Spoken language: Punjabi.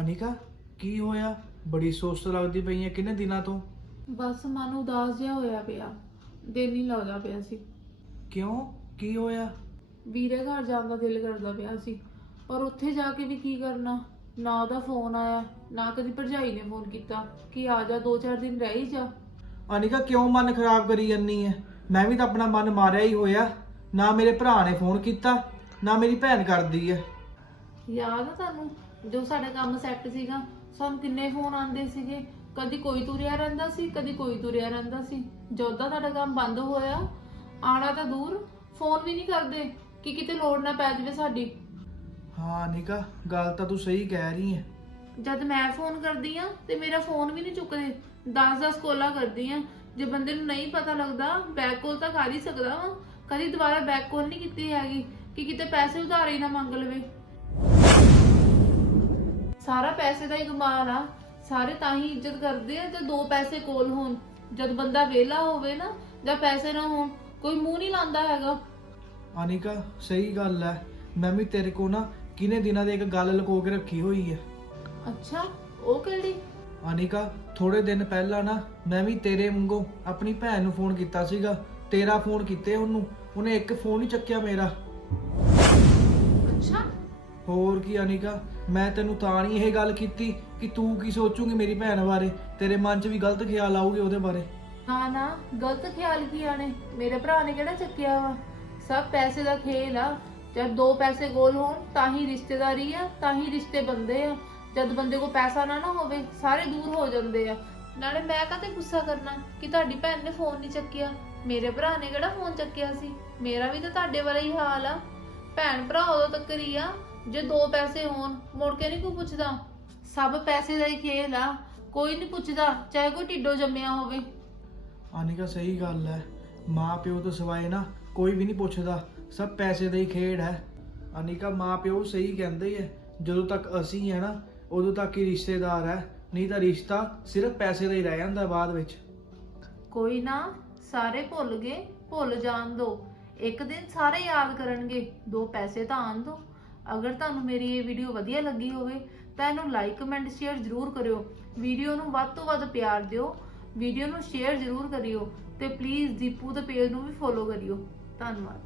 ਅਨਿਕਾ ਕੀ ਹੋਇਆ? ਬੜੀ ਸੁਸਤ ਲੱਗਦੀ ਪਈ ਹੈ ਕਿੰਨੇ ਦਿਨਾਂ ਤੋਂ? ਬਸ ਮਨ ਉਦਾਸ ਜਿਹਾ ਹੋਇਆ ਪਿਆ। ਦਿਲ ਨਹੀਂ ਲੱਗਦਾ ਪਿਆ ਸੀ। ਕਿਉਂ? ਕੀ ਹੋਇਆ? ਵੀਰੇ ਘਰ ਜਾਣ ਦਾ ਦਿਲ ਕਰਦਾ ਪਿਆ ਸੀ। ਪਰ ਉੱਥੇ ਜਾ ਕੇ ਵੀ ਕੀ ਕਰਨਾ? ਨਾ ਉਹਦਾ ਫੋਨ ਆਇਆ ਨਾ ਕਦੀ ਭਰਜਾਈ ਨੇ ਫੋਨ ਕੀਤਾ ਕਿ ਆ ਜਾ ਦੋ ਚਾਰ ਦਿਨ ਰਹਿ ਹੀ ਜਾ। ਅਨਿਕਾ ਕਿਉਂ ਮਨ ਖਰਾਬ ਕਰੀ ਜੰਨੀ ਹੈ ਮੈਂ ਵੀ ਤਾਂ ਆਪਣਾ ਮਨ ਮਾਰਿਆ ਹੀ ਹੋਇਆ। ਨਾ ਮੇਰੇ ਭਰਾ ਨੇ ਫੋਨ ਕੀਤਾ ਨਾ ਮੇਰੀ ਭੈਣ ਕਰਦੀ ਹੈ ਯਾਦ ਆ ਤੁਹਾਨੂੰ? ਜੋ ਸਾਡਾ ਕੰਮ ਸੈੱਟ ਸੀਗਾ ਸਾਨੂੰ ਕਿੰਨੇ ਫੋਨ ਆਉਂਦੇ ਸੀਗੇ? ਕਦੀ ਕੋਈ ਤੁਰਿਆ ਰਹਿੰਦਾ ਸੀ ਕਦੀ ਕੋਈ ਤੁਰਿਆ ਰਹਿੰਦਾ ਸੀ। ਜਦੋਂ ਸਾਡਾ ਕੰਮ ਬੰਦ ਹੋਇਆ ਆਣਾ ਤਾਂ ਦੂਰ ਫੋਨ ਵੀ ਨਹੀਂ ਕਰਦੇ ਕਿ ਕਿਤੇ ਲੋੜ ਨਾ ਪੈ ਜਾਵੇ ਸਾਡੀ। ਹਾਂ ਅਨਿਕਾ ਗੱਲ ਤਾਂ ਤੂੰ ਸਹੀ ਕਹਿ ਰਹੀ ਹੈ ਜਦ ਮੈਂ ਫੋਨ ਕਰਦੀ ਆ ਤੇ ਮੇਰਾ ਫੋਨ ਵੀ ਨਹੀਂ ਚੁੱਕਦੇ। 10-10 ਕੋਲਾਂ ਕਰਦੀ ਆ। ਜੇ ਬੰਦੇ ਨੂੰ ਨਹੀਂ ਪਤਾ ਲੱਗਦਾ ਬੈਕ ਕਾਲ ਤਾਂ ਕਰ ਹੀ ਸਕਦਾ ਵਾ। ਕਦੀ ਦੁਬਾਰਾ ਬੈਕ ਕਾਲ ਨਹੀਂ ਕੀਤੀ ਹੈਗੀ ਕਿ ਕਿਤੇ ਪੈਸੇ ਉਧਾਰ ਨਾ ਮੰਗ ਲਵੇ। ਸਾਰਾ ਪੈਸੇ ਦਾ ਹੀ ਕਮਾਲ ਆ। ਸਾਰੇ ਤਾਂ ਹੀ ਇੱਜ਼ਤ ਕਰਦੇ ਆ ਜਦ ਦੋ ਪੈਸੇ ਕੋਲ ਹੋਣ। ਜਦ ਬੰਦਾ ਵਿਹਲਾ ਹੋਵੇ ਨਾ ਜਾਂ ਪੈਸੇ ਨਾ ਹੋਣ ਕੋਈ ਮੂੰਹ ਨਹੀਂ ਲਾਂਦਾ ਹੈਗਾ। ਅਨਿਕਾ ਸਹੀ ਗੱਲ ਹੈ ਮੈਂ ਵੀ ਤੇਰੇ ਕੋ ਨਾ ਕਿਨੇ ਦਿਨਾਂ ਦੀ ਇੱਕ ਗੱਲ ਲੁਕੋ ਕੇ ਰੱਖੀ ਹੋਈ ਹੈ ਅੱਛਾ ਉਹ ਕਿਹੜੀ? ਅਨਿਕਾ ਥੋੜੇ ਦਿਨ ਪਹਿਲਾਂ ਨਾ ਮੈਂ ਵੀ ਤੇਰੇ ਵਾਂਗੂ ਆਪਣੀ ਭੈਣ ਨੂੰ ਫੋਨ ਕੀਤਾ ਸੀਗਾ। ਤੇਰਾ ਫੋਨ ਕੀਤੇ ਉਹਨੂੰ। ਉਹਨੇ ਇੱਕ ਫੋਨ ਹੀ ਚੱਕਿਆ ਮੇਰਾ। ਅੱਛਾ ਹੋਰ ਕੀ ਅਨਿਕਾ, ਮੈਂ ਤੈਨੂੰ ਤਾਂ ਨਹੀਂ ਇਹ ਗੱਲ ਕੀਤੀ ਕਿ ਤੂੰ ਕੀ ਸੋਚੂਗੀ ਮੇਰੀ ਭੈਣ ਬਾਰੇ, ਤੇਰੇ ਮਨ 'ਚ ਵੀ ਗਲਤ ਖਿਆਲ ਆਊਗੇ ਉਹਦੇ ਬਾਰੇ। ਨਾ ਨਾ, ਗਲਤ ਖਿਆਲ ਕੀ ਆਣੇ? ਮੇਰੇ ਭਰਾ ਨੇ ਕਿਹੜਾ ਚੱਕਿਆ ਵਾ? ਸਭ ਪੈਸੇ ਦਾ ਖੇਲ ਆ। ਜਦ ਦੋ ਪੈਸੇ ਗੋਲ ਹੋਣ, ਤਾਂ ਹੀ ਰਿਸ਼ਤੇਦਾਰੀ ਆ, ਤਾਂ ਹੀ ਰਿਸ਼ਤੇ ਬੰਦੇ ਆ। ਜਦ ਬੰਦੇ ਕੋਲ ਪੈਸਾ ਨਾ ਨਾ ਹੋਵੇ, ਸਾਰੇ ਦੂਰ ਹੋ ਜਾਂਦੇ ਆ। ਨਾਲੇ ਮੈਂ ਕਾਹਤੇ ਗੁੱਸਾ ਕਰਨਾ ਕਿ ਤੁਹਾਡੀ ਭੈਣ ਨੇ ਫੋਨ ਨਹੀਂ ਚੱਕਿਆ? ਮੇਰੇ ਭਰਾ ਨੇ ਕਿਹੜਾ ਫੋਨ ਚੱਕਿਆ ਸੀ? ਮੇਰਾ ਵੀ ਤਾਂ ਤੁਹਾਡੇ ਵਾਲਾ ਹੀ ਹਾਲ ਆ। ਭੈਣ ਭਰਾ ਉਦੋਂ ਤੱਕ ਹੀ ਆ ਜੇ ਦੋ ਪੈਸੇ ਹੋਣ ਮੁੜ ਕੇ ਨਹੀਂ ਕੋਈ ਪੁੱਛਦਾ। ਸਭ ਪੈਸੇ ਦਾ ਹੀ ਖੇਲ ਆ। ਕੋਈ ਨਹੀਂ ਪੁੱਛਦਾ ਚਾਹੇ ਕੋਈ ਢਿੱਡੋ ਜੰਮਿਆ ਹੋਵੇ। ਅਨਿਕਾ ਸਹੀ ਗੱਲ ਹੈ ਮਾਂ ਪਿਓ ਤੋਂ ਸਿਵਾਏ ਨਾ ਕੋਈ ਵੀ ਨਹੀਂ ਪੁੱਛਦਾ। ਸਭ ਪੈਸੇ ਦਾ ਹੀ ਖੇਡ ਹੈ ਅਨਿਕਾ ਮਾਂ ਪਿਓ ਸਹੀ ਕਹਿੰਦੇ ਹੀ ਹੈ ਜਦੋਂ ਤੱਕ ਅਸੀਂ ਹੈ ਨਾ ਉਦੋਂ ਤੱਕ ਹੀ ਰਿਸ਼ਤੇਦਾਰ ਹੈ ਨਹੀਂ ਤਾਂ ਰਿਸ਼ਤਾ ਸਿਰਫ ਪੈਸੇ ਦਾ ਹੀ ਰਹਿ ਜਾਂਦਾ ਬਾਅਦ ਵਿੱਚ। ਕੋਈ ਨਾ ਸਾਰੇ ਭੁੱਲ ਗਏ। ਭੁੱਲ ਜਾਣ ਦੋ। ਇੱਕ ਦਿਨ ਸਾਰੇ ਯਾਦ ਕਰਨਗੇ। ਦੋ ਪੈਸੇ ਤਾਂ ਆਣ ਦੋ। ਅਗਰ ਤੁਹਾਨੂੰ ਮੇਰੀ ਇਹ ਵੀਡੀਓ ਵਧੀਆ ਲੱਗੀ ਹੋਵੇ, ਤਾਂ ਇਹਨੂੰ ਲਾਈਕ ਕਮੈਂਟ ਸ਼ੇਅਰ ਜ਼ਰੂਰ ਕਰਿਓ। ਵੀਡੀਓ ਨੂੰ ਵੱਧ ਤੋਂ ਵੱਧ ਪਿਆਰ ਦਿਓ। ਵੀਡੀਓ ਨੂੰ ਸ਼ੇਅਰ ਜ਼ਰੂਰ ਕਰਿਓ ਤੇ ਪਲੀਜ਼ ਦੀਪੂ ਦੇ ਪੇਜ ਨੂੰ ਵੀ ਫੋਲੋ ਕਰਿਓ। ਧੰਨਵਾਦ।